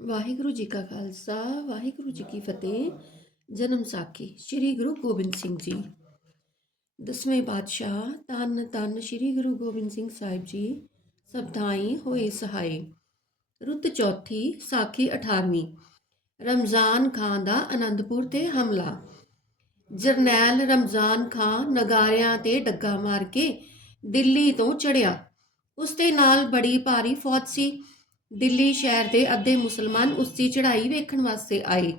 ਵਾਹਿਗੁਰੂ ਜੀ ਕਾ ਖਾਲਸਾ, ਵਾਹਿਗੁਰੂ ਜੀ ਕੀ ਫਤਿਹ। ਜਨਮ ਸਾਖੀ, ਸ੍ਰੀ ਗੁਰੂ ਗੋਬਿੰਦ ਸਿੰਘ ਜੀ। ਦਸਵੇਂ ਪਾਤਸ਼ਾਹ ਤਨ ਤਨ ਸ੍ਰੀ ਗੁਰੂ ਗੋਬਿੰਦ ਸਿੰਘ ਸਾਹਿਬ ਜੀ, ਸਭ ਥਾਈਂ ਹੋਏ ਸਹਾਈ। ਰੁੱਤ ਚੌਥੀ, ਸਾਖੀ 18ਵੀਂ ਰਮਜ਼ਾਨ ਖਾਨ ਦਾ ਅਨੰਦਪੁਰ ਤੇ ਹਮਲਾ। ਜਰਨੈਲ ਰਮਜ਼ਾਨ ਖਾਨ ਨਗਾਰਿਆਂ ਤੇ ਡੱਗਾ ਮਾਰ ਕੇ ਦਿੱਲੀ ਤੋਂ ਚੜਿਆ ਉਸ ਦੇ ਨਾਲ ਬੜੀ ਭਾਰੀ ਫੌਜ ਸੀ। ਦਿੱਲੀ ਸ਼ਹਿਰ ਦੇ ਅੱਧੇ ਮੁਸਲਮਾਨ ਉਸ ਦੀ ਚੜ੍ਹਾਈ ਵੇਖਣ ਵਾਸਤੇ ਆਏ।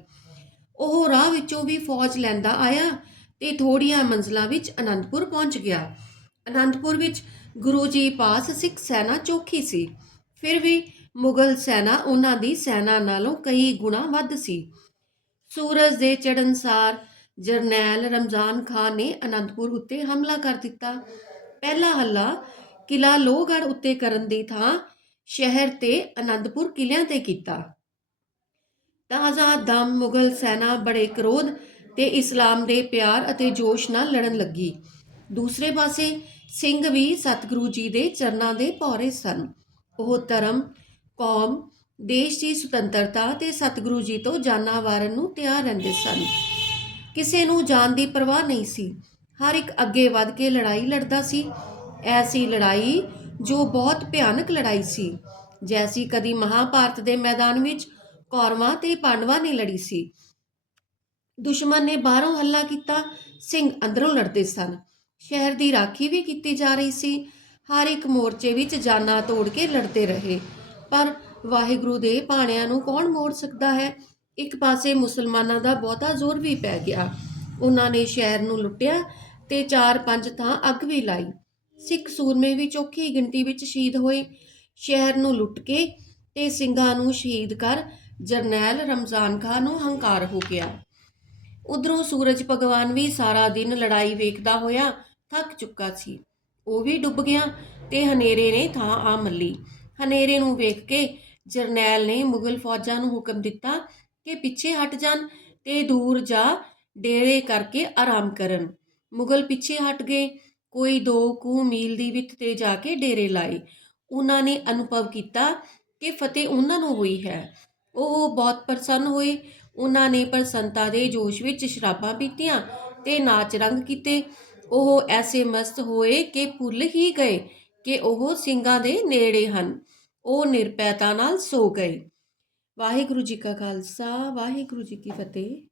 ਉਹ ਰਾਹ ਵਿੱਚੋਂ ਵੀ ਫੌਜ ਲੈਂਦਾ ਆਇਆ ਤੇ ਥੋੜੀਆਂ ਮੰਜ਼ਲਾਂ ਵਿੱਚ ਅਨੰਦਪੁਰ ਪਹੁੰਚ ਗਿਆ। ਅਨੰਦਪੁਰ ਵਿੱਚ ਗੁਰੂ ਜੀ ਪਾਸ ਸਿੱਖ ਸੈਨਾ ਚੌਖੀ ਸੀ। ਫਿਰ ਵੀ ਮੁਗਲ ਸੈਨਾ ਉਹਨਾਂ ਦੀ ਸੈਨਾ ਨਾਲੋਂ ਕਈ ਗੁਣਾ ਵੱਧ ਸੀ। ਸੂਰਜ ਦੇ ਚੜ੍ਹਨ ਸਾਰ ਜਰਨੈਲ ਰਮਜ਼ਾਨ ਖਾਨ ਨੇ ਅਨੰਦਪੁਰ ਉੱਤੇ ਹਮਲਾ ਕਰ ਦਿੱਤਾ। ਪਹਿਲਾ ਹੱਲਾ ਕਿਲਾ ਲੋਹਗੜ੍ਹ ਉੱਤੇ ਕਰਨ ਦੀ ਥਾਂ ਸ਼ਹਿਰ ਤੇ ਅਨੰਦਪੁਰ ਕਿਲਿਆਂ ਤੇ ਕੀਤਾ। ਤਾਜ਼ਾ ਦਮ ਮੁਗਲ ਸੈਨਾ ਬੜੇ ਕਰੋਧ ਤੇ ਇਸਲਾਮ ਦੇ ਪਿਆਰ ਅਤੇ ਜੋਸ਼ ਨਾਲ ਲੜਨ ਲੱਗੀ। ਦੂਸਰੇ ਪਾਸੇ ਸਿੰਘ ਵੀ ਸਤਿਗੁਰੂ ਜੀ ਦੇ ਚਰਨਾਂ ਦੇ ਭੌਰੇ ਸਨ। ਉਹ ਧਰਮ, ਕੌਮ, ਦੇਸ਼ ਦੀ ਸੁਤੰਤਰਤਾ ਤੇ ਸਤਿਗੁਰੂ ਜੀ ਤੋਂ ਜਾਨਾਂ ਵਾਰਨ ਨੂੰ ਤਿਆਰ ਰਹਿੰਦੇ ਸਨ। ਕਿਸੇ ਨੂੰ ਜਾਨ ਦੀ ਪਰਵਾਹ ਨਹੀਂ ਸੀ। ਹਰ ਇੱਕ ਅੱਗੇ ਵੱਧ ਕੇ ਲੜਾਈ ਲੜਦਾ ਸੀ। ਐਸੀ ਲੜਾਈ ਜੋ ਬਹੁਤ ਭਿਆਨਕ ਲੜਾਈ ਸੀ। ਜੈਸੀ ਕਦੀ ਮਹਾਭਾਰਤ ਦੇ ਮੈਦਾਨ ਵਿੱਚ ਕੌਰਵਾਂ ਤੇ ਪਾਂਡਵਾਂ ਨੇ ਲੜੀ ਸੀ। ਦੁਸ਼ਮਣ ਨੇ ਬਾਹਰੋਂ ਹੱਲਾ ਕੀਤਾ, ਸਿੰਘ ਅੰਦਰੋਂ ਲੜਦੇ ਸਨ। ਸ਼ਹਿਰ ਦੀ ਰਾਖੀ ਵੀ ਕੀਤੀ ਜਾ ਰਹੀ ਸੀ। ਹਰ ਇੱਕ ਮੋਰਚੇ ਵਿੱਚ ਜਾਨਾਂ ਤੋੜ ਕੇ ਲੜਦੇ ਰਹੇ। ਪਰ ਵਾਹਿਗੁਰੂ ਦੇ ਪਾਣਿਆਂ ਨੂੰ ਕੌਣ ਮੋੜ ਸਕਦਾ ਹੈ? ਇੱਕ ਪਾਸੇ ਮੁਸਲਮਾਨਾਂ ਦਾ ਬਹੁਤਾ ਜ਼ੋਰ ਵੀ ਪੈ ਗਿਆ। ਉਹਨਾਂ ਨੇ ਸ਼ਹਿਰ ਨੂੰ ਲੁੱਟਿਆ ਤੇ ਚਾਰ ਪੰਜ ਥਾਂ ਅੱਗ ਵੀ ਲਾਈ। ਸਿੱਖ ਸੂਰਮੇ ਵੀ ਚੌਖੀ ਗਿਣਤੀ ਵਿੱਚ ਸ਼ਹੀਦ ਹੋਏ। ਸ਼ਹਿਰ ਨੂੰ ਲੁੱਟ ਕੇ ਤੇ ਸਿੰਘਾਂ ਨੂੰ ਸ਼ਹੀਦ ਕਰ ਜਰਨੈਲ ਰਮਜ਼ਾਨ ਖਾਨ ਨੂੰ ਹੰਕਾਰ ਹੋ ਗਿਆ। ਉਧਰੋਂ ਸੂਰਜ ਭਗਵਾਨ ਵੀ ਸਾਰਾ ਦਿਨ ਲੜਾਈ ਵੇਖਦਾ ਹੋਇਆ ਥੱਕ ਚੁੱਕਾ ਸੀ। ਉਹ ਵੀ ਡੁੱਬ ਗਿਆ ਤੇ ਹਨੇਰੇ ਨੇ ਥਾਂ ਆ ਮੱਲੀ। ਹਨੇਰੇ ਨੂੰ ਵੇਖ ਕੇ ਜਰਨੈਲ ਨੇ ਮੁਗਲ ਫੌਜਾਂ ਨੂੰ ਹੁਕਮ ਦਿੱਤਾ ਕਿ ਪਿੱਛੇ ਹਟ ਜਾਣ ਤੇ ਦੂਰ ਜਾ ਡੇਰੇ ਕਰਕੇ ਆਰਾਮ ਕਰਨ। ਮੁਗਲ ਪਿੱਛੇ ਹਟ ਗਏ ਕੋਈ ਦੋ ਕੁ ਮੀਲ ਦੀ ਵਿੱਥ ਤੇ ਜਾ ਕੇ ਡੇਰੇ ਲਾਏ। ਉਹਨਾਂ ਨੇ ਅਨੁਭਵ ਕੀਤਾ ਕਿ ਫਤਿਹ ਉਹਨਾਂ ਨੂੰ ਹੋਈ ਹੈ। ਉਹ ਬਹੁਤ ਪ੍ਰਸੰਨ ਹੋਏ। ਉਹਨਾਂ ਨੇ ਪ੍ਰਸੰਤਾ ਦੇ ਜੋਸ਼ ਵਿੱਚ ਸ਼ਰਾਬਾਂ ਪੀਤੀਆਂ ਤੇ ਨਾਚ ਰੰਗ ਕੀਤੇ। ਉਹ ਐਸੇ ਮਸਤ ਹੋਏ ਕਿ ਭੁੱਲ ਹੀ ਗਏ ਕਿ ਉਹ ਸਿੰਘਾਂ ਦੇ ਨੇੜੇ ਹਨ। ਉਹ ਨਿਰਪੈਤਾ ਨਾਲ ਸੋ ਗਏ। ਵਾਹਿਗੁਰੂ ਜੀ ਕਾ ਖਾਲਸਾ, ਵਾਹਿਗੁਰੂ ਜੀ ਕੀ ਫਤਿਹ।